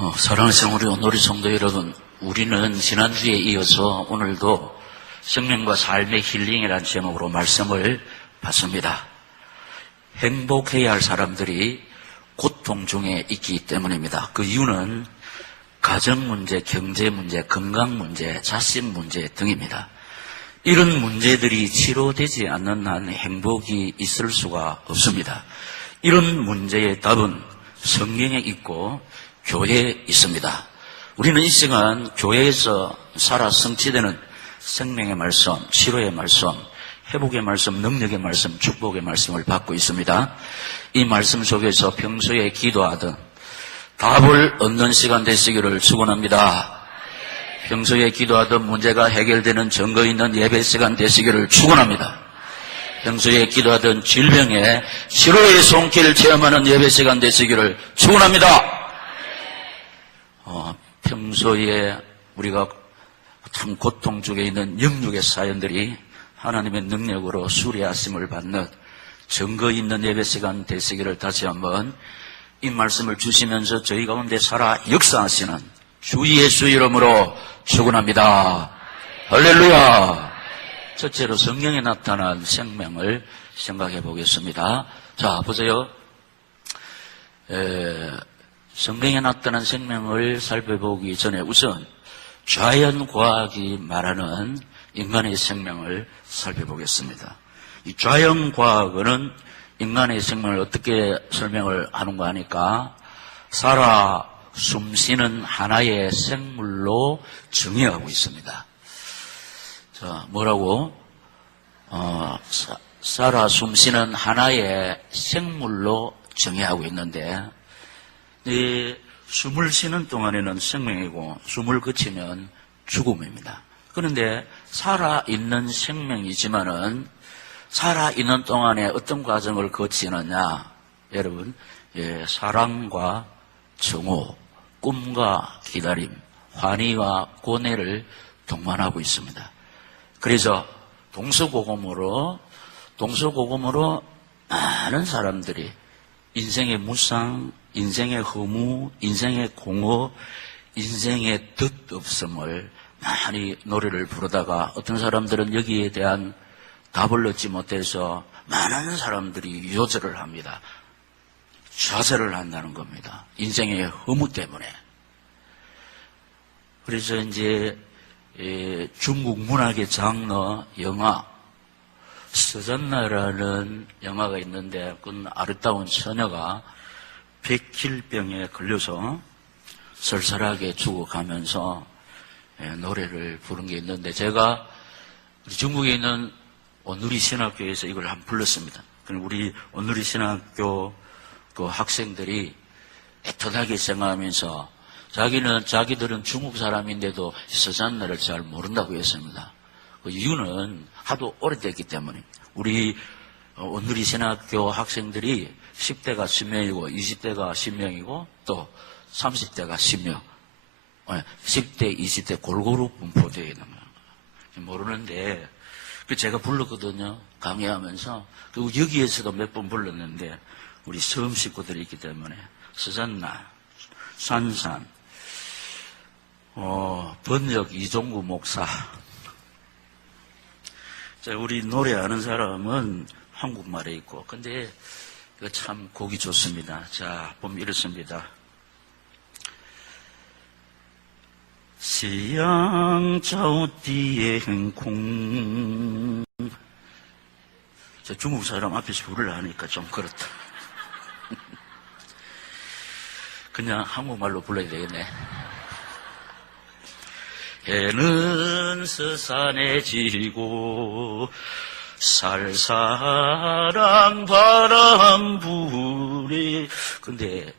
사랑하시는 우리 온누리 성도 여러분, 우리는 지난주에 이어서 오늘도 생명과 삶의 힐링이라는 제목으로 말씀을 받습니다. 행복해야 할 사람들이 고통 중에 있기 때문입니다. 그 이유는 가정 문제, 경제 문제, 건강 문제, 자식 문제 등입니다. 이런 문제들이 치료되지 않는 한 행복이 있을 수가 없습니다. 이런 문제의 답은 성경에 있고 교회에 있습니다. 우리는 이 시간 교회에서 살아 성취되는 생명의 말씀, 치료의 말씀, 회복의 말씀, 능력의 말씀, 축복의 말씀을 받고 있습니다. 이 말씀 속에서 평소에 기도하던 답을 얻는 시간 되시기를 축원합니다. 평소에 기도하던 문제가 해결되는 증거 있는 예배 시간 되시기를 축원합니다. 평소에 기도하던 질병의 치료의 손길을 체험하는 예배 시간 되시기를 축원합니다. 평소에 우리가 참 고통 중에 있는 영육의 사연들이 하나님의 능력으로 수리하심을 받는 증거 있는 예배 시간 되시기를 다시 한번 이 말씀을 주시면서 저희 가운데 살아 역사하시는 주 예수 이름으로 축원합니다. 할렐루야. 첫째로 성경에 나타난 생명을 생각해 보겠습니다. 자, 보세요. 성경에 나타난 생명을 살펴보기 전에 우선 자연과학이 말하는 인간의 생명을 살펴보겠습니다. 이 자연과학은 인간의 생명을 어떻게 설명을 하는가 하니까 살아 숨쉬는 하나의 생물로 정의하고 있습니다. 자, 뭐라고? 살아 숨쉬는 하나의 생물로 정의하고 있는데 이 숨을 쉬는 동안에는 생명이고 숨을 그치면 죽음입니다. 그런데 살아있는 생명이지만은 살아있는 동안에 어떤 과정을 거치느냐? 여러분, 사랑과 정오, 꿈과 기다림, 환희와 고뇌를 동반하고 있습니다. 그래서 동서고금으로 많은 사람들이 인생의 무상, 인생의 허무, 인생의 공허, 인생의 뜻없음을 많이 노래를 부르다가 어떤 사람들은 여기에 대한 답을 얻지 못해서 많은 사람들이 요절을 합니다. 좌절을 한다는 겁니다. 인생의 허무 때문에. 그래서 이제 중국 문학의 장르 영화 서잔나라는 영화가 있는데 그건 아름다운 처녀가 백혈병에 걸려서 설설하게 죽어가면서 노래를 부른 게 있는데 제가 중국에 있는 온누리 신학교에서 이걸 한번 불렀습니다. 우리 온누리 신학교 그 학생들이 애틋하게 생각하면서 자기들은 중국 사람인데도 서잔나를 잘 모른다고 했습니다. 그 이유는 하도 오래됐기 때문에 우리 온누리 신학교 학생들이 10대가 10명이고 20대가 10명이고 또 30대가 10명 10대, 20대 골고루 분포되어 있는 거예요. 모르는데 제가 불렀거든요. 강의하면서 그리고 여기에서도 몇 번 불렀는데 우리 처음 식구들이 있기 때문에 서잔나, 산산 번역 이종구 목사. 자, 우리 노래하는 사람은 한국말에 있고 근데 이거 참 곡이 좋습니다. 자, 보면 이렇습니다.夕照天空 저 중국 사람 앞에서 부르려 하니까 좀 그렇다. 그냥 한국말로 불러야 되겠네. 해는 서산에 지고 살살한 바람 부리. 근데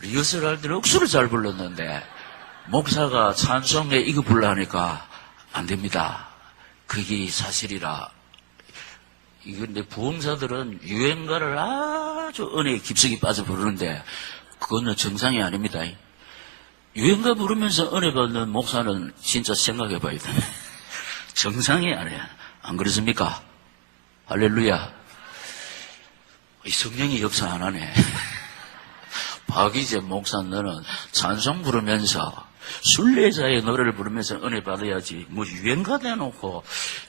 리허설 할 때는 억수로 잘 불렀는데 목사가 찬송에 이거 불러하니까 안 됩니다. 그게 사실이라. 이건데 부흥사들은 유행가를 아주 은혜에 깊숙이 빠져 부르는데 그거는 정상이 아닙니다. 유행가 부르면서 은혜 받는 목사는 진짜 생각해 봐야 돼. 정상이 아니야. 안 그렇습니까? 할렐루야. 이 성령이 역사 안 하네. 박이재 목사 너는 찬송 부르면서 순례자의 노래를 부르면서 은혜 받아야지 뭐 유행가 대놓고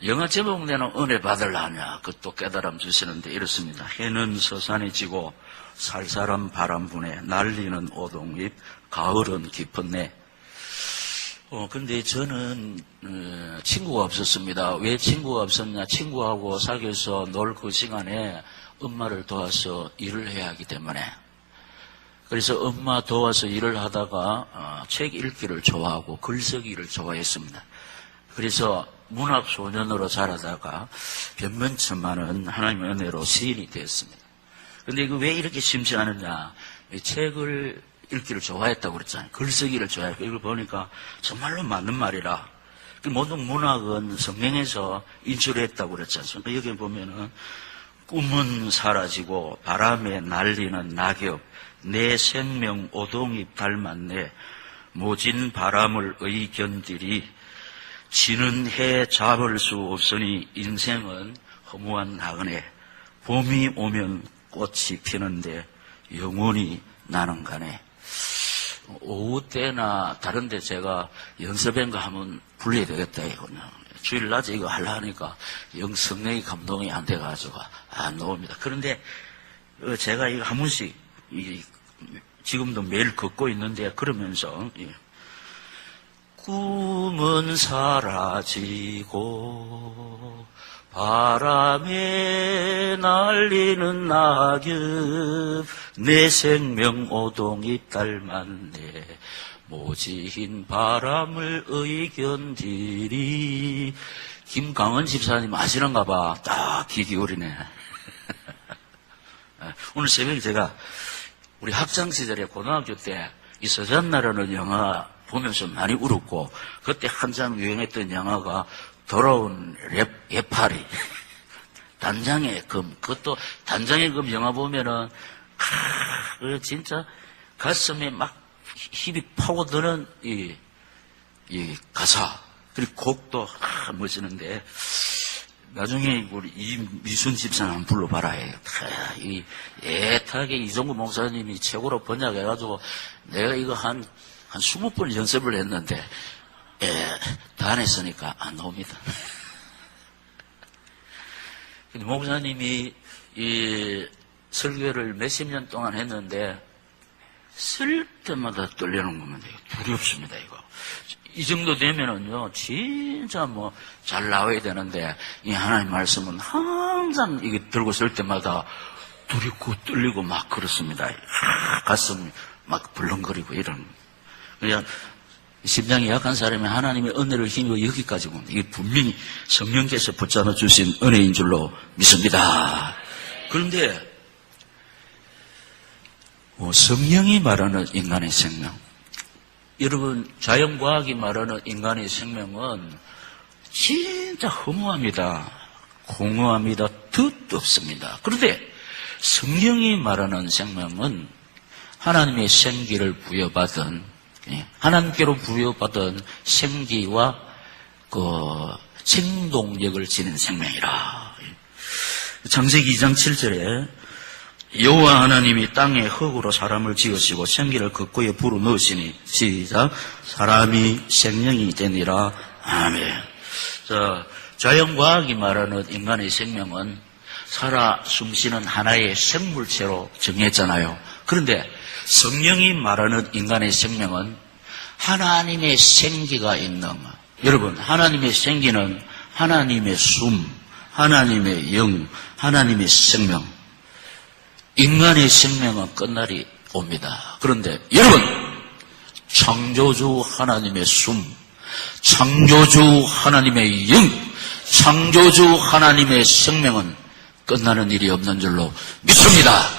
영화 제목 내놓고 은혜 받으려냐 그것도 깨달음 주시는데 이렇습니다. 해는 서산이 지고 살살한 바람 부네 날리는 오동잎 가을은 깊었네. 근데 저는 친구가 없었습니다. 왜 친구가 없었냐? 친구하고 사귀어서 놀 그 시간에 엄마를 도와서 일을 해야 하기 때문에. 그래서 엄마 도와서 일을 하다가 책 읽기를 좋아하고 글쓰기를 좋아했습니다. 그래서 문학 소년으로 자라다가 변변천만은 하나님의 은혜로 시인이 되었습니다. 근데 이거 왜 이렇게 심취하느냐? 책을 읽기를 좋아했다고 그랬잖아요. 글쓰기를 좋아했고 이걸 보니까 정말로 맞는 말이라. 모든 문학은 성경에서 인출했다고 그랬지 않습니까? 여기 보면은 꿈은 사라지고 바람에 날리는 낙엽 내 생명 오동잎 닮았네 모진 바람을 의견들이 지는 해 잡을 수 없으니 인생은 허무한 나그네 봄이 오면 꽃이 피는데 영원히 나는 가네. 오후 때나 다른 데 제가 연습한 거 하면 불러야 되겠다 이거는. 주일낮에 이거 하려 하니까 성령의 감동이 안 돼가지고 안 나옵니다. 그런데 제가 이거 한 번씩 지금도 매일 걷고 있는데 그러면서 꿈은 사라지고 바람에 날리는 낙엽 내 생명 오동잎 닮았네 모진 바람을 의견들이. 김강원 집사님 아시는가 봐. 딱 귀 기울이네. 오늘 새벽에 제가 우리 학창시절에 고등학교 때 이 서잔나라는 영화 보면서 많이 울었고 그때 한참 유행했던 영화가 돌아온 예파리 단장의 금. 그것도 단장의 금 영화 보면은 진짜 가슴에 막 힘이 파고드는 이 가사 그리고 곡도 멋지는데 나중에 우리 이미순 집사님 한번 불러봐라. 이 애타게 이종구 목사님이 최고로 번역해가지고 내가 이거 한 20번 연습을 했는데 다 안 했으니까 안 나옵니다. 근데 목사님이 이 설교를 몇십 년 동안 했는데 쓸 때마다 떨리는 겁니다. 두렵습니다, 이거. 이 정도 되면은요, 진짜 뭐 잘 나와야 되는데, 이 하나님 말씀은 항상 이게 들고 쓸 때마다 두렵고 떨리고 막 그렇습니다. 가슴이 막 불렁거리고 이런. 그냥 심장이 약한 사람이 하나님의 은혜를 힘입어 여기까지 옵니다. 이게 분명히 성령께서 붙잡아 주신 은혜인 줄로 믿습니다. 그런데 성령이 말하는 인간의 생명, 여러분 자연과학이 말하는 인간의 생명은 진짜 허무합니다. 공허합니다. 뜻도 없습니다. 그런데 성령이 말하는 생명은 하나님의 생기를 부여받은, 하나님께로 부여받은 생기와 그 생동력을 지닌 생명이라. 창세기 2장 7절에 여호와 하나님이 땅에 흙으로 사람을 지으시고 생기를 그 코에 불어 넣으시니 시작 사람이 생명이 되니라. 아멘. 자, 자연과학이 말하는 인간의 생명은 살아 숨쉬는 하나의 생물체로 정했잖아요. 그런데 성령이 말하는 인간의 생명은 하나님의 생기가 있는, 여러분 하나님의 생기는 하나님의 숨, 하나님의 영, 하나님의 생명. 인간의 생명은 끝날이 옵니다. 그런데 여러분, 창조주 하나님의 숨, 창조주 하나님의 영, 창조주 하나님의 생명은 끝나는 일이 없는 줄로 믿습니다.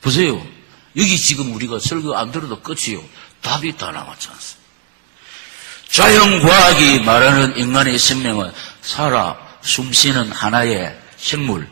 보세요. 여기 지금 우리가 설교 안 들어도 끝이요. 답이 다 남았지 않습니까? 자연과학이 말하는 인간의 생명은 살아 숨쉬는 하나의 생물,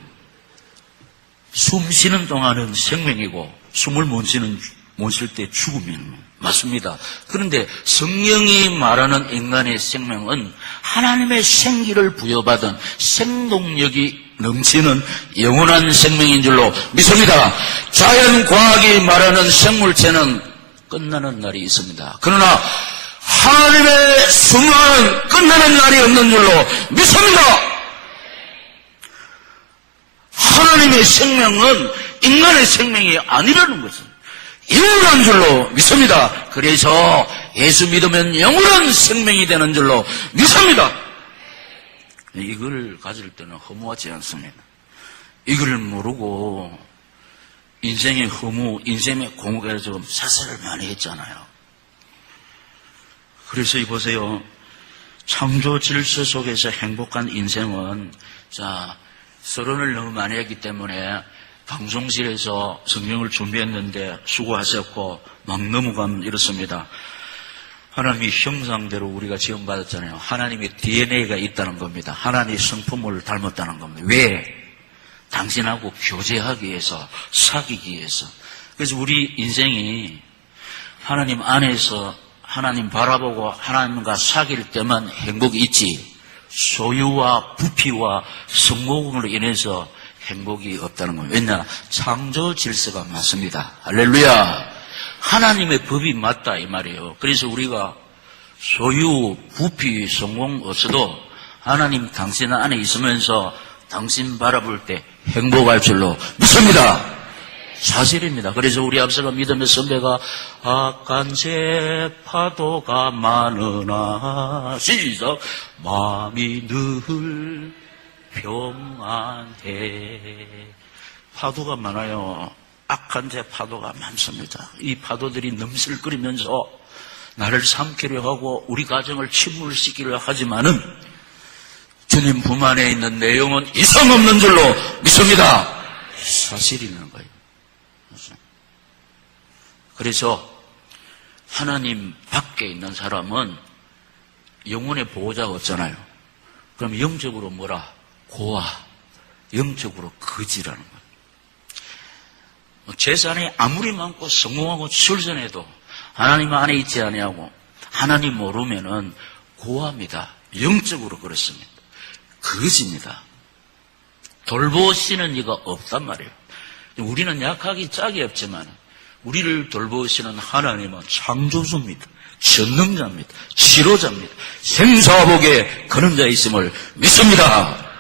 숨 쉬는 동안은 생명이고 숨을 못 쉴 때 죽음입니다. 맞습니다. 그런데 성령이 말하는 인간의 생명은 하나님의 생기를 부여받은 생동력이 넘치는 영원한 생명인 줄로 믿습니다. 자연과학이 말하는 생물체는 끝나는 날이 있습니다. 그러나 하나님의 수명은 끝나는 날이 없는 줄로 믿습니다. 하나님의 생명은 인간의 생명이 아니라는 것은 영원한 줄로 믿습니다. 그래서 예수 믿으면 영원한 생명이 되는 줄로 믿습니다. 이걸 가질 때는 허무하지 않습니다. 이걸 모르고 인생의 허무, 인생의 공부에 좀 사설을 많이 했잖아요. 그래서 이 보세요. 창조 질서 속에서 행복한 인생은, 자, 서론을 너무 많이 했기 때문에 방송실에서 성경을 준비했는데 수고하셨고 막 넘어가면 이렇습니다. 하나님의 형상대로 우리가 지원받았잖아요. 하나님의 DNA가 있다는 겁니다. 하나님의 성품을 닮았다는 겁니다. 왜? 당신하고 교제하기 위해서, 사귀기 위해서. 그래서 우리 인생이 하나님 안에서 하나님 바라보고 하나님과 사귈 때만 행복이 있지, 소유와 부피와 성공으로 인해서 행복이 없다는 겁니다. 왜냐? 창조 질서가 맞습니다. 할렐루야. 하나님의 법이 맞다 이 말이에요. 그래서 우리가 소유, 부피, 성공 없어도 하나님 당신 안에 있으면서 당신 바라볼 때 행복할 줄로 믿습니다. 사실입니다. 그래서 우리 앞서가 믿음의 선배가 악한 새 파도가 많으나 시작 마음이 늘 평안해. 파도가 많아요. 악한 새 파도가 많습니다. 이 파도들이 넘실거리면서 나를 삼키려 하고 우리 가정을 침몰시키려 하지만은 주님 품 안에 있는 내 영은 이상 없는 줄로 믿습니다. 사실이라는 거예요. 그래서 하나님 밖에 있는 사람은 영혼의 보호자가 없잖아요. 그럼 영적으로 뭐라? 고아, 영적으로 거지라는 거예요. 재산이 아무리 많고 성공하고 출전해도 하나님 안에 있지 아니하고 하나님 모르면은 고아입니다. 영적으로 그렇습니다. 거지입니다. 돌보시는 이가 없단 말이에요. 우리는 약하기 짝이 없지만 우리를 돌보시는 하나님은 창조주입니다. 전능자입니다. 치료자입니다. 생사복의 근원자 있음을 믿습니다.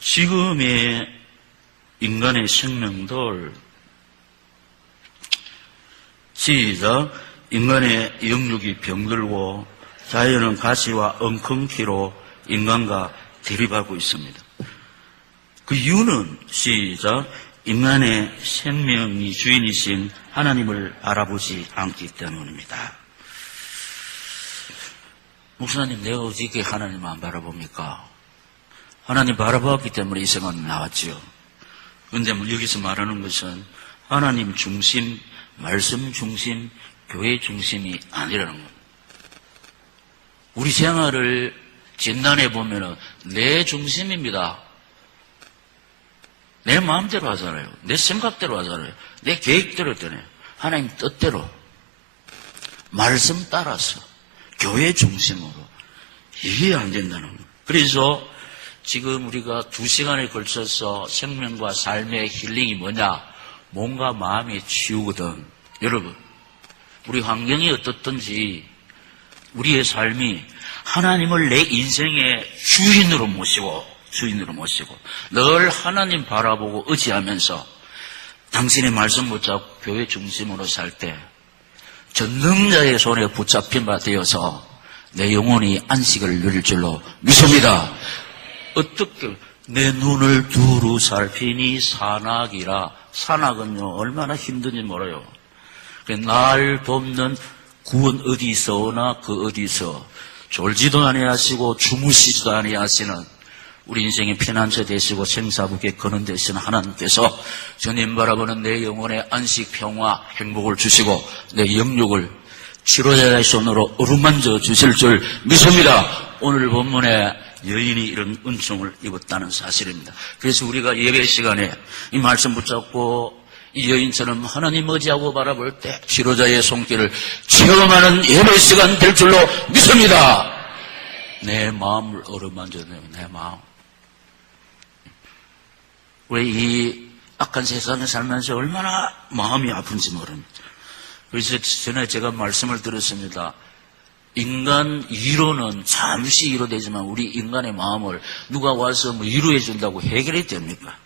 지금의 인간의 생명들, 시작, 인간의 영육이 병들고 자연은 가시와 엉겅퀴로 인간과 대립하고 있습니다. 그 이유는 시작, 인간의 생명이 주인이신 하나님을 알아보지 않기 때문입니다. 목사님, 내가 어떻게 하나님을 안 바라봅니까? 하나님 바라보았기 때문에 이 생각은 나왔지요. 그런데 여기서 말하는 것은 하나님 중심, 말씀 중심, 교회 중심이 아니라는 겁니다. 우리 생활을 진단해 보면은 내 중심입니다. 내 마음대로 하잖아요. 내 생각대로 하잖아요. 내 계획대로 되네. 하나님 뜻대로. 말씀 따라서. 교회 중심으로. 이게 안 된다는 거예요. 그래서 지금 우리가 2시간에 걸쳐서 생명과 삶의 힐링이 뭐냐? 몸과 마음이 치유거든. 여러분, 우리 환경이 어떻든지 우리의 삶이 하나님을 내 인생의 주인으로 모시고 늘 하나님 바라보고 의지하면서 당신의 말씀 붙잡고 교회 중심으로 살 때 전능자의 손에 붙잡힌 바 되어서 내 영혼이 안식을 누릴 줄로 믿습니다. 어떻게 내 눈을 두루 살피니 산악이라. 산악은요 얼마나 힘든지 몰라요. 날 돕는 구원 어디 있어오나 그 어디서 졸지도 아니하시고 주무시지도 아니하시는 우리 인생의 피난처 되시고 생사복의 근원 되시는 하나님께서 주님 바라보는 내 영혼의 안식, 평화, 행복을 주시고 내 영육을 치료자의 손으로 어루만져 주실 줄 믿습니다. 오늘 본문에 여인이 이런 은총을 입었다는 사실입니다. 그래서 우리가 예배 시간에 이 말씀 붙잡고 이 여인처럼 하나님 의지하고 바라볼 때 치료자의 손길을 체험하는 예배 시간 될 줄로 믿습니다. 내 마음을 어루만져내요. 내 마음. 왜 이 악한 세상에 살면서 얼마나 마음이 아픈지 모릅니다. 그래서 전에 제가 말씀을 들었습니다. 인간 위로는 잠시 위로되지만 우리 인간의 마음을 누가 와서 뭐 위로해 준다고 해결이 됩니까?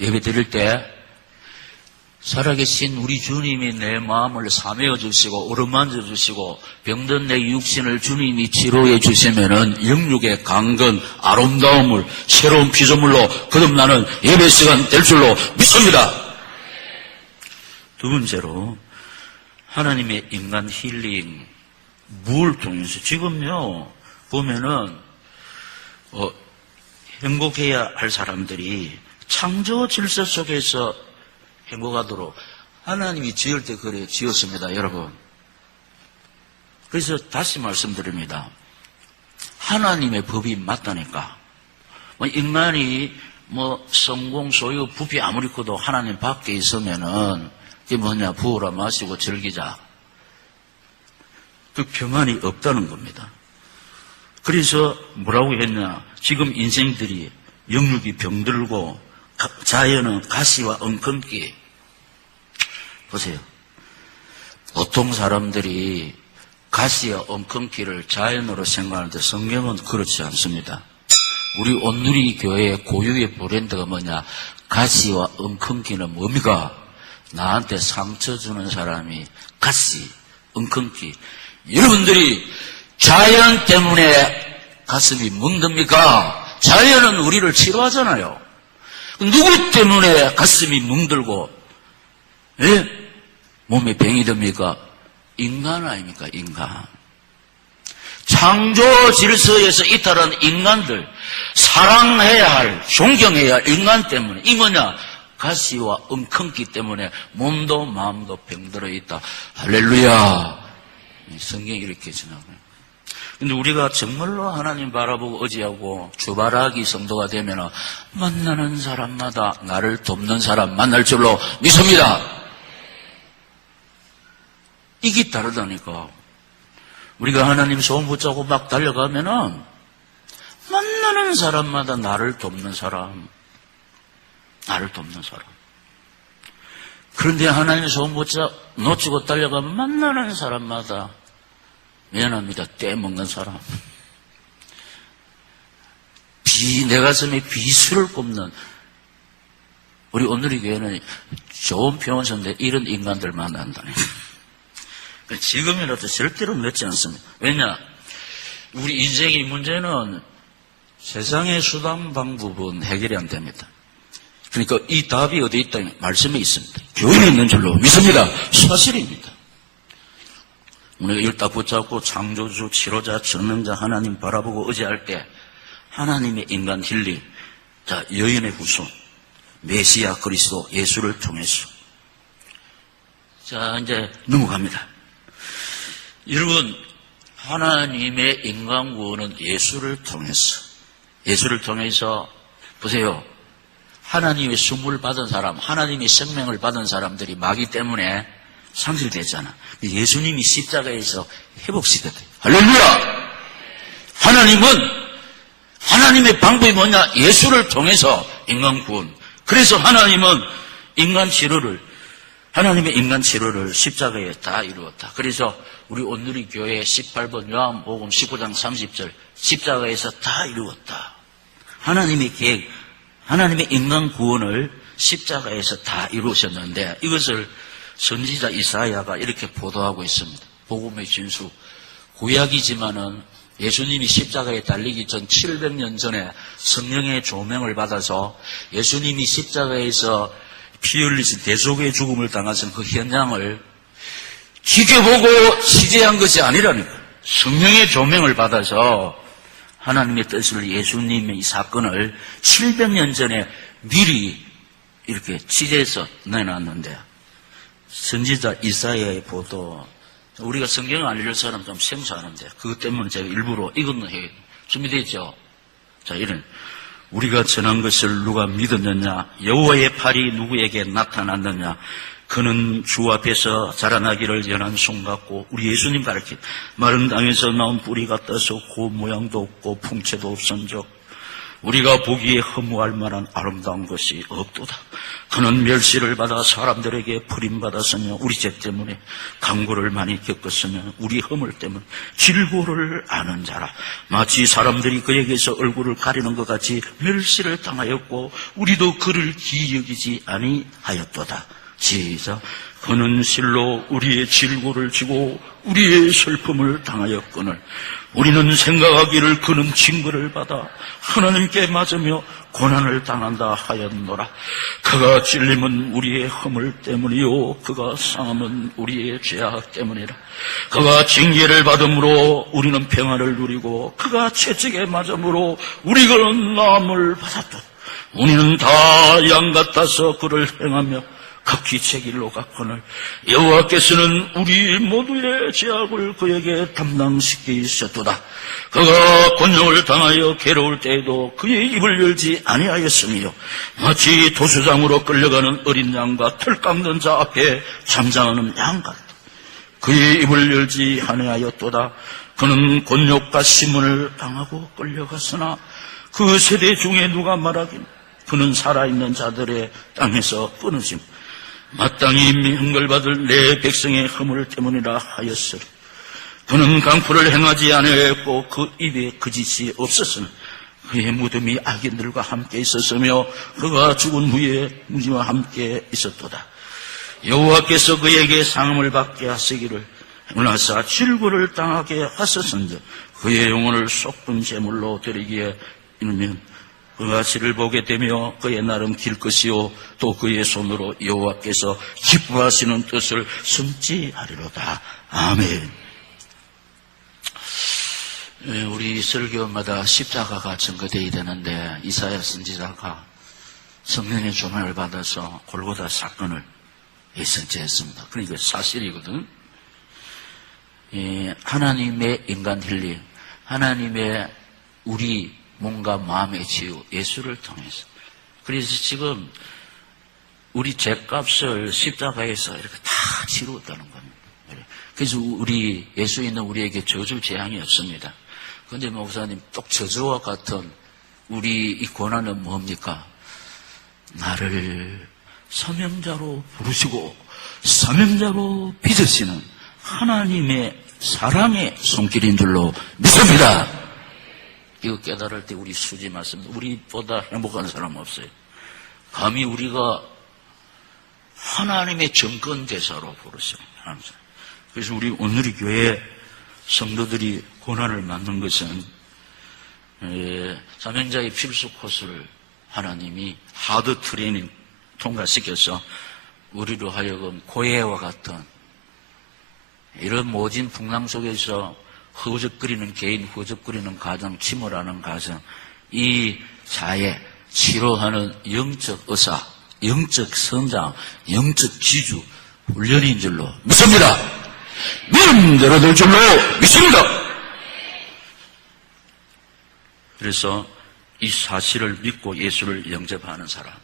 예배 드릴 때 살아계신 우리 주님이 내 마음을 사매어 주시고 어루만져 주시고 병든 내 육신을 주님이 치료해 주시면은 영육의 강건 아름다움을 새로운 피조물로 거듭나는 예배 시간 될 줄로 믿습니다. 두 번째로 하나님의 인간 힐링 뭘 통해서 지금요 보면은 행복해야 할 사람들이 창조 질서 속에서 행복하도록 하나님이 지을 때 그래 지었습니다, 여러분. 그래서 다시 말씀드립니다. 하나님의 법이 맞다니까. 인간이 성공, 소유, 부피 아무리 커도 하나님 밖에 있으면은 이게 뭐냐, 부어라 마시고 즐기자. 그 평안이 없다는 겁니다. 그래서 뭐라고 했냐, 지금 인생들이 영육이 병들고 자연은 가시와 엉겅기. 보세요. 보통 사람들이 가시와 엉겅기를 자연으로 생각하는데 성경은 그렇지 않습니다. 우리 온누리 교회의 고유의 브랜드가 뭐냐? 가시와 엉겅기는 뭡니까? 나한테 상처 주는 사람이 가시, 엉겅기. 여러분들이 자연 때문에 가슴이 뭉듭니까? 자연은 우리를 치료하잖아요. 누구 때문에 가슴이 뭉들고 몸에 병이 듭니까? 인간 아닙니까? 인간. 창조 질서에서 이탈한 인간들, 사랑해야 할, 존경해야 할 인간 때문에 이 뭐냐? 가시와 엉겅기 때문에 몸도 마음도 병들어 있다. 할렐루야. 성경이 이렇게 지나가요. 근데 우리가 정말로 하나님 바라보고 의지하고 주바라기 성도가 되면 만나는 사람마다 나를 돕는 사람 만날 줄로 믿습니다. 이게 다르다니까. 우리가 하나님 소원 붙잡고 막 달려가면은 만나는 사람마다 나를 돕는 사람, 나를 돕는 사람. 그런데 하나님 소원 붙잡 놓치고 달려가면 만나는 사람마다 미안합니다. 떼먹는 사람. 내 가슴에 비수를 꼽는 우리 오늘의 교회는 좋은 표현인데 이런 인간들 만난다니. 지금이라도 절대로 늦지 않습니다. 왜냐? 우리 인생의 문제는 세상의 수단 방법은 해결이 안 됩니다. 그러니까 이 답이 어디에 있다? 말씀에 있습니다. 교회에 있는 줄로 믿습니다. 사실입니다. 우리가 이걸 딱 붙잡고 창조주, 치료자, 전능자 하나님 바라보고 의지할 때 하나님의 인간 힐링, 자 여인의 후손, 메시아 그리스도 예수를 통해서 자 이제 넘어갑니다. 여러분 하나님의 인간 구원은 예수를 통해서 보세요. 하나님의 숨을 받은 사람, 하나님의 생명을 받은 사람들이 마귀 때문에 상실됐잖아. 예수님이 십자가에서 회복시켰대. 할렐루야! 하나님의 방법이 뭐냐? 예수를 통해서 인간 구원. 그래서 하나님의 인간 치료를 십자가에 다 이루었다. 그래서 우리 온누리 교회 18번 요한복음 19장 30절 십자가에서 다 이루었다. 하나님의 계획, 하나님의 인간 구원을 십자가에서 다 이루셨는데 이것을 선지자 이사야가 이렇게 보도하고 있습니다. 복음의 진수. 구약이지만은 예수님이 십자가에 달리기 전 700년 전에 성령의 조명을 받아서 예수님이 십자가에서 피 흘리신 대속의 죽음을 당하신 그 현장을 지켜보고 취재한 것이 아니라니까. 성령의 조명을 받아서 하나님의 뜻을 예수님의 이 사건을 700년 전에 미리 이렇게 취재해서 내놨는데 선지자 이사야의 보도, 우리가 성경을 알릴 사람 좀 생소하는데 그것 때문에 제가 일부러 이것도 해. 준비되죠? 자, 이런 우리가 전한 것을 누가 믿었느냐? 여호와의 팔이 누구에게 나타났느냐? 그는 주 앞에서 자라나기를 연한 손 같고 우리 예수님 가르친 마른 땅에서 나온 뿌리 같아서 고 모양도 없고 풍채도 없은즉 우리가 보기에 허무할 만한 아름다운 것이 없도다. 그는 멸시를 받아 사람들에게 버림받았으며 우리 죄 때문에 강고를 많이 겪었으며 우리 허물 때문에 질고를 아는 자라. 마치 사람들이 그에게서 얼굴을 가리는 것 같이 멸시를 당하였고 우리도 그를 기이 여기지 아니하였도다. 시작. 그는 실로 우리의 질고를 지고 우리의 슬픔을 당하였거늘 우리는 생각하기를 그는 징벌을 받아 하나님께 맞으며 고난을 당한다 하였노라. 그가 찔림은 우리의 허물 때문이요 그가 상함은 우리의 죄악 때문이라. 그가 징계를 받음으로 우리는 평안을 누리고 그가 채찍에 맞음으로 우리가 나음을 받았다. 우리는 다 양 같아서 그를 행하며 각기 제 길로 갔거늘 여호와께서는 우리 모두의 죄악을 그에게 담당시키셨도다. 그가 곤욕을 당하여 괴로울 때에도 그의 입을 열지 아니하였으며 마치 도수장으로 끌려가는 어린 양과 털 깎는 자 앞에 잠잠하는 양 같다. 그의 입을 열지 아니하였도다. 그는 곤욕과 신문을 당하고 끌려갔으나 그 세대 중에 누가 말하긴 그는 살아있는 자들의 땅에서 끊어짐 마땅히 형벌받을 내 백성의 허물 때문이라 하였으리. 그는 강포를 행하지 아니하였고 그 입에 거짓이 없었으나 그의 무덤이 악인들과 함께 있었으며 그가 죽은 후에 무지와 함께 있었도다. 여호와께서 그에게 상함을 받게 하시기를 은하사 질고를 당하게 하셨은즉 그의 영혼을 쏟은 제물로 드리기에 이르면 그가 시를 보게 되며 그의 날은 길 것이요 또 그의 손으로 여호와께서 기뻐하시는 뜻을 성취하리로다. 아멘. 우리 설교마다 십자가가 증거되어야 되는데 이사야 선지자가 성령의 조명을 받아서 골고다 사건을 선지했습니다. 그러니까 사실이거든. 하나님의 인간 힐링, 하나님의 우리 몸과 마음의 치유, 예수를 통해서. 그래서 지금 우리 죄값을 십자가에서 이렇게 다 치루었다는 겁니다. 그래서 우리 예수 있는 우리에게 저주 재앙이 없습니다. 그런데 목사님, 또 저주와 같은 우리 이 고난은 뭡니까? 나를 사명자로 부르시고 사명자로 빚으시는 하나님의 사랑의 손길인 줄로 믿습니다. 이거 깨달을 때 우리 수지 맞습니다. 우리보다 행복한 사람 없어요. 감히 우리가 하나님의 정권대사로 부르십니다. 그래서 우리 오늘의 교회 성도들이 고난을 맞는 것은 사명자의 필수 코스를 하나님이 하드 트레이닝 통과시켜서 우리로 하여금 고해와 같은 이런 모진 풍랑 속에서 허우적거리는 개인, 허우적거리는 가정, 침울하는 가정, 이 자에 치료하는 영적 의사, 영적 성장, 영적 지주, 훈련인 줄로 믿습니다. 믿음대로 될 줄로 믿습니다. 그래서 이 사실을 믿고 예수를 영접하는 사람,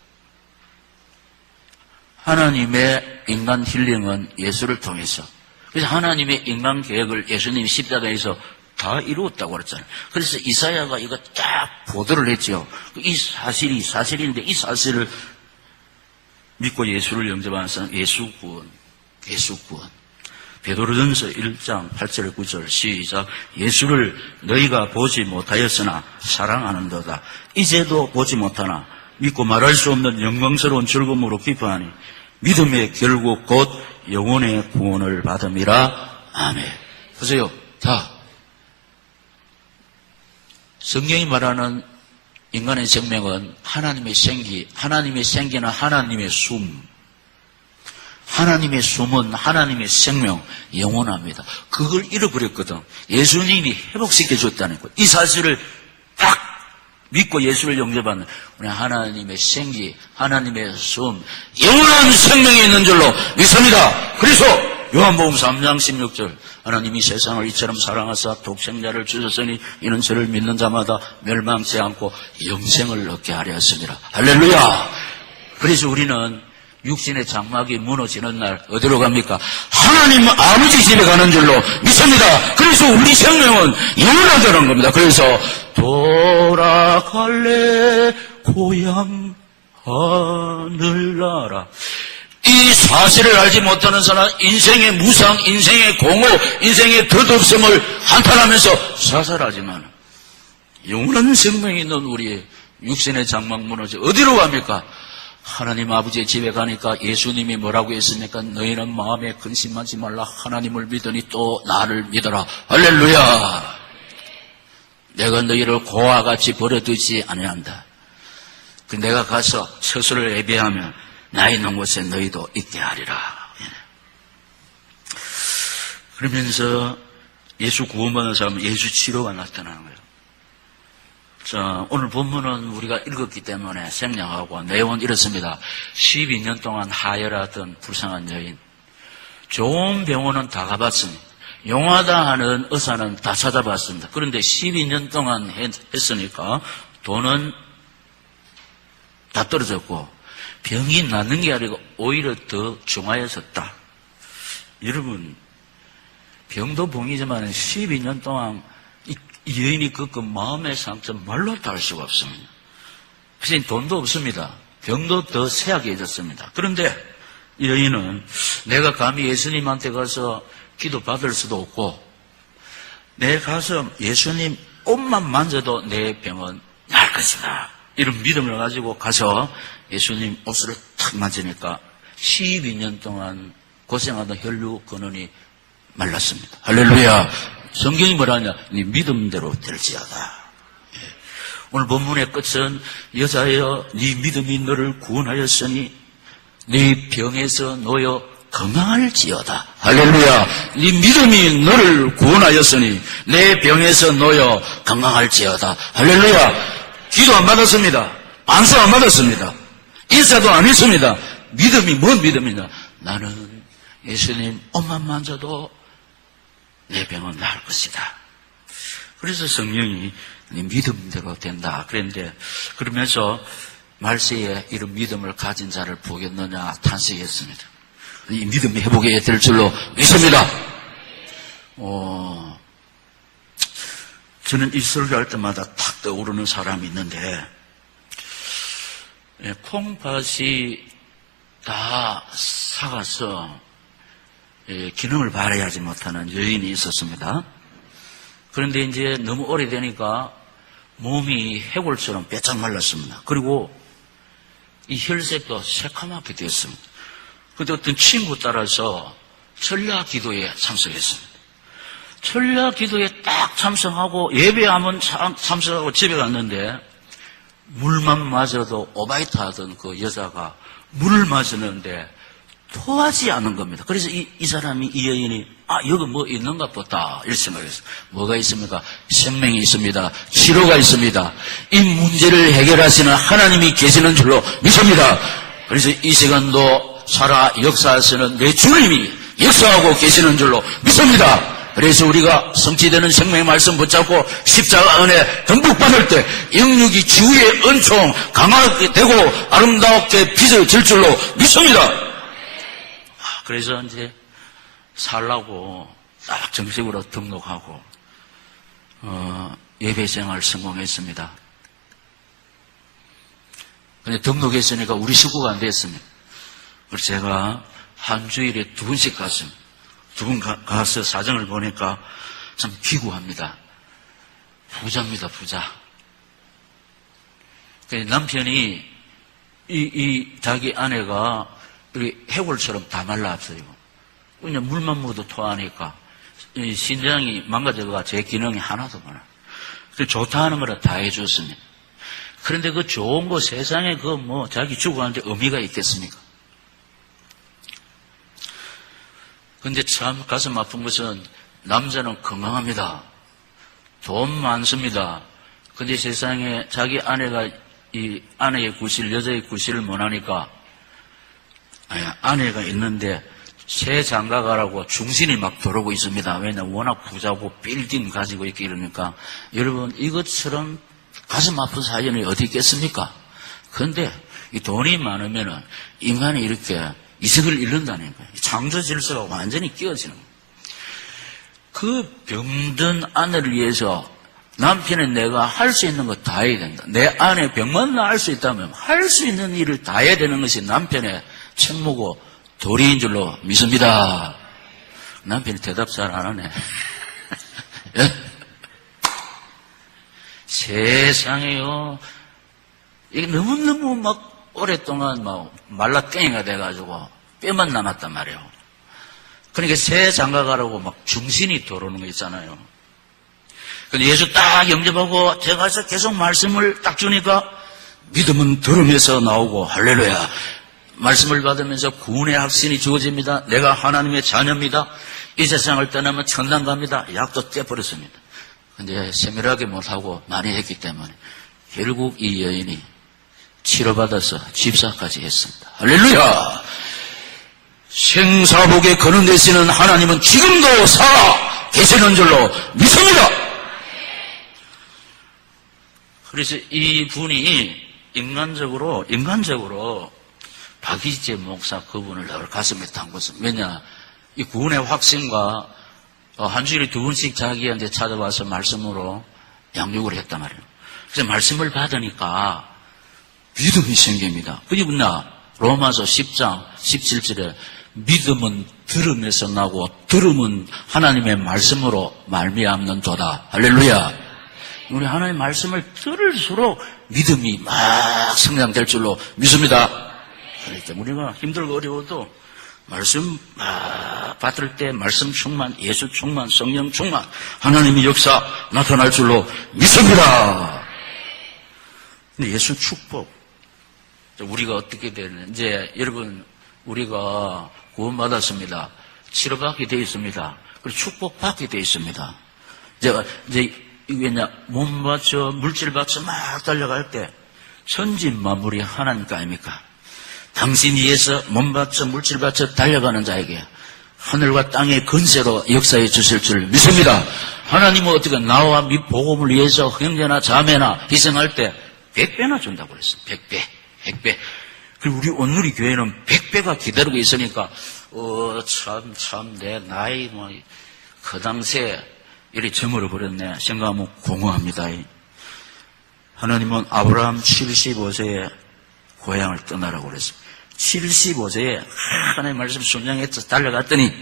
하나님의 인간 힐링은 예수를 통해서, 그래서 하나님의 인간 계획을 예수님이 십자가에서 다 이루었다고 그랬잖아요. 그래서 이사야가 이거 딱 보도를 했죠. 이 사실이 사실인데 이 사실을 믿고 예수를 영접하는 사람, 예수구원. 베드로전서 1장 8절 9절 시작. 예수를 너희가 보지 못하였으나 사랑하는도다. 이제도 보지 못하나 믿고 말할 수 없는 영광스러운 즐거움으로 기뻐하니 믿음의 결국 곧 영혼의 구원을 받음이라. 아멘. 보세요. 자, 성경이 말하는 인간의 생명은 하나님의 생기, 하나님의 생기는 하나님의 숨. 하나님의 숨은 하나님의 생명, 영원합니다. 그걸 잃어버렸거든. 예수님이 회복시켜줬다는 거예요. 이 사실을 딱 믿고 예수를 영접하는 우리 하나님의 생기, 하나님의 숨, 영원한 생명이 있는 줄로 믿습니다. 그래서 요한복음 3장 16절 하나님이 세상을 이처럼 사랑하사 독생자를 주셨으니 이는 저를 믿는 자마다 멸망치 않고 영생을 얻게 하려 했습니다. 할렐루야. 그래서 우리는 육신의 장막이 무너지는 날 어디로 갑니까? 하나님 아버지 집에 가는 줄로 믿습니다. 그래서 우리 생명은 영원하다는 겁니다. 그래서 돌아갈래 고향 하늘나라. 이 사실을 알지 못하는 사람, 인생의 무상, 인생의 공허, 인생의 덧없음을 한탄하면서 사살하지만 영원한 생명이 있는 우리의 육신의 장막 무너져 어디로 갑니까? 하나님 아버지의 집에 가니까 예수님이 뭐라고 했습니까? 너희는 마음에 근심하지 말라. 하나님을 믿으니 또 나를 믿어라. 할렐루야. 내가 너희를 고와 같이 버려두지 아니한다. 내가 가서 스스로를 예배하면 나 있는 곳에 너희도 있게 하리라. 그러면서 예수 구원받는 사람은 예수 치료가 나타나는 거예요. 자, 오늘 본문은 우리가 읽었기 때문에 생략하고 내용은 이렇습니다. 12년 동안 하혈하던 불쌍한 여인. 좋은 병원은 다 가봤습니다. 용하다 하는 의사는 다 찾아봤습니다. 그런데 12년 동안 했으니까 돈은 다 떨어졌고 병이 낫는 게 아니고 오히려 더 중하여졌다. 여러분, 병도 병이지만 12년 동안 이 여인이 겪은 마음의 상처 말로 다 할 수가 없습니다. 그래서 돈도 없습니다. 병도 더 쇠약해졌습니다. 그런데 이 여인은 내가 감히 예수님한테 가서 기도 받을 수도 없고 내 가서 예수님 옷만 만져도 내 병은 나을 것이다. 이런 믿음을 가지고 가서 예수님 옷을 탁 만지니까 12년 동안 고생하던 혈류 근원이 말랐습니다. 할렐루야. 성경이 뭐라냐? 네 믿음대로 될지어다. 오늘 본문의 끝은 여자여 네 믿음이 너를 구원하였으니 네 병에서 놓여 건강할지어다. 할렐루야. 네 믿음이 너를 구원하였으니 내 병에서 놓여 건강할지어다. 할렐루야. 기도 안 받았습니다. 안수 안 받았습니다. 인사도 안 했습니다. 믿음이 뭔 믿음이냐? 나는 예수님 옷만 만져도 내 병은 나을 것이다. 그래서 성령이 네 믿음대로 된다. 그런데 그러면서 말세에 이런 믿음을 가진 자를 보겠느냐 탄식했습니다. 이 믿음이 회복해야 될 줄로 믿습니다. 저는 이 설교할 때마다 탁 떠오르는 사람이 있는데 콩팥이 다 삭아서 기능을 발휘하지 못하는 여인이 있었습니다. 그런데 이제 너무 오래되니까 몸이 해골처럼 빼짝 말랐습니다. 그리고 이 혈색도 새카맣게 되었습니다. 그런데 어떤 친구 따라서 철야 기도에 참석했습니다. 철야 기도에 딱 참석하고 예배하면 참석하고 집에 갔는데 물만 마셔도 오바이트 하던 그 여자가 물을 마시는데 토하지 않은 겁니다. 그래서 이 사람이, 이 여인이, 여기 뭐 있는가 보다. 이렇게 생각했어요. 뭐가 있습니까? 생명이 있습니다. 치료가 있습니다. 이 문제를 해결하시는 하나님이 계시는 줄로 믿습니다. 그래서 이 시간도 살아 역사하시는 내 주님이 역사하고 계시는 줄로 믿습니다. 그래서 우리가 성취되는 생명의 말씀 붙잡고 십자가 은혜 듬뿍 받을 때 영육이 주의 은총 강하게 되고 아름답게 빛을 질 줄로 믿습니다. 그래서 이제 살라고 딱 정식으로 등록하고 예배생활 성공했습니다. 근데 등록했으니까 우리 식구가 안 됐습니다. 그래서 제가 한 주일에 2번씩 갔습니다. 2번 가서 사정을 보니까 참 기구합니다. 부자입니다, 부자. 남편이 자기 아내가 해골처럼 다 말랐어요. 그냥 물만 먹어도 토하니까 신장이 망가져가 제 기능이 하나도 없어요. 그래서 좋다 하는 거라 다 해줬습니다. 그런데 그 좋은 거 세상에 자기 죽어가는데 의미가 있겠습니까? 근데 참 가슴 아픈 것은 남자는 건강합니다. 돈 많습니다. 근데 세상에 자기 아내가 이 아내의 구실, 여자의 구실을 못하니까 아내가 있는데 새 장가가라고 중신이 막 들어오고 있습니다. 왜냐하면 워낙 부자고 빌딩 가지고 있기 이러니까. 여러분, 이것처럼 가슴 아픈 사연이 어디 있겠습니까? 그런데 이 돈이 많으면은 인간이 이렇게 이성을 잃는다는 거예요. 창조 질서가 완전히 끼어지는 거예요. 그 병든 아내를 위해서 남편은 내가 할 수 있는 거 다 해야 된다. 내 아내 병만 나을 수 있다면 할 수 있는 일을 다 해야 되는 것이 남편의 책무고 도리인 줄로 믿습니다. 남편이 대답 잘 안 하네. 예? 세상에요. 이게 너무너무 막 오랫동안 막 말라깽이가 돼가지고 뼈만 남았단 말이에요. 그러니까 새 장가가라고 막 중신이 들어오는 거 있잖아요. 근데 예수 딱 영접하고 제가 계속 말씀을 딱 주니까 믿음은 들으면서 나오고 할렐루야. 말씀을 받으면서 구원의 확신이 주어집니다. 내가 하나님의 자녀입니다. 이 세상을 떠나면 천당 갑니다. 약도 떼버렸습니다. 근데 세밀하게 못하고 많이 했기 때문에 결국 이 여인이 치료받아서 집사까지 했습니다. 할렐루야. 생사복에 거론되시는 하나님은 지금도 살아 계시는 줄로 믿습니다. 그래서 이 분이 인간적으로 박희재 목사 그분을 늘 가슴에 담궜습니다. 왜냐, 이 구원의 확신과 한 주일에 2번씩 자기한테 찾아와서 말씀으로 양육을 했단 말이에요. 그래서 말씀을 받으니까 믿음이 생깁니다. 그게 뭐냐? 로마서 10장 17절에 믿음은 들음에서 나고 들음은 하나님의 말씀으로 말미암는도다. 할렐루야. 우리 하나님의 말씀을 들을수록 믿음이 막 성장될 줄로 믿습니다. 그러니까 우리가 힘들고 어려워도 말씀 받을 때 말씀 충만, 예수 충만, 성령 충만, 하나님의 역사 나타날 줄로 믿습니다. 근데 예수 축복, 우리가 어떻게 되는, 이제 여러분, 우리가 구원받았습니다. 치료받게 되어 있습니다. 그리고 축복받게 되어 있습니다. 이제 왜냐, 몸 받쳐, 물질 받쳐 막 달려갈 때 천진만물이 하나님께 아닙니까? 당신 위에서 몸 바쳐 물질 바쳐 달려가는 자에게 하늘과 땅의 근세로 역사해 주실 줄 믿습니다. 하나님은 어떻게 나와 복음을 위해서 형제나 자매나 희생할 때 100배나 준다고 그랬어요. 100배. 그리고 우리 온누리 교회는 100배가 기다리고 있으니까 참 내 나이 그 당시에 이리 저물어 버렸네 생각하면 공허합니다. 하나님은 아브라함 75세에 고향을 떠나라고 그랬습니다. 75세에 하나님의 말씀 순종해서 달려갔더니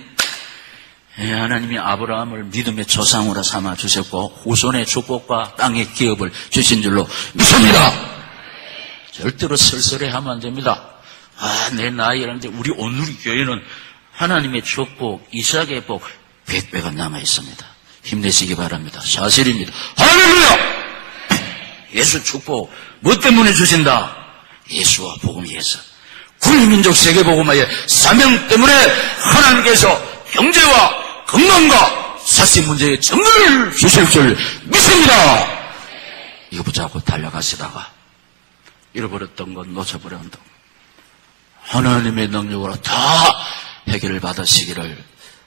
하나님이 아브라함을 믿음의 조상으로 삼아 주셨고 후손의 축복과 땅의 기업을 주신 줄로 믿습니다. 절대로 쓸쓸해하면 안 됩니다. 내 나이라는데 우리 오늘 교회는 하나님의 축복, 이삭의 복 100배가 남아 있습니다. 힘내시기 바랍니다. 사실입니다. 할렐루야! 예수 축복 뭐 때문에 주신다? 예수와 복음 위해서 국민민족 세계복음화의 사명 때문에 하나님께서 경제와 건강과 사실 문제의 정리를 주실 줄 믿습니다. 이거 붙잡고 달려가시다가 잃어버렸던 건 놓쳐버렸던 것 하나님의 능력으로 다 해결을 받으시기를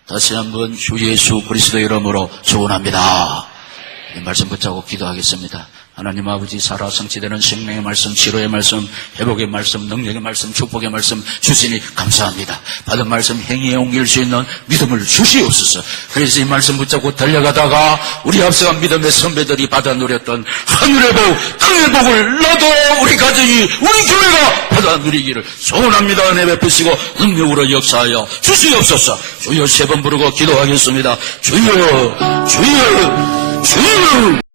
다시 한번 주 예수 그리스도의 이름으로 축원합니다. 이 말씀 붙잡고 기도하겠습니다. 하나님 아버지 살아 성취되는 생명의 말씀, 치료의 말씀, 회복의 말씀, 능력의 말씀, 축복의 말씀 주시니 감사합니다. 받은 말씀 행위에 옮길 수 있는 믿음을 주시옵소서. 그래서 이 말씀 붙잡고 달려가다가 우리 앞서간 믿음의 선배들이 받아 누렸던 하늘의 복, 땅의 복을 나도 우리 가정이, 우리 교회가 받아 누리기를 소원합니다. 은혜 베푸시고 능력으로 역사하여 주시옵소서. 주여 3번 부르고 기도하겠습니다. 주여, 주여, 주여.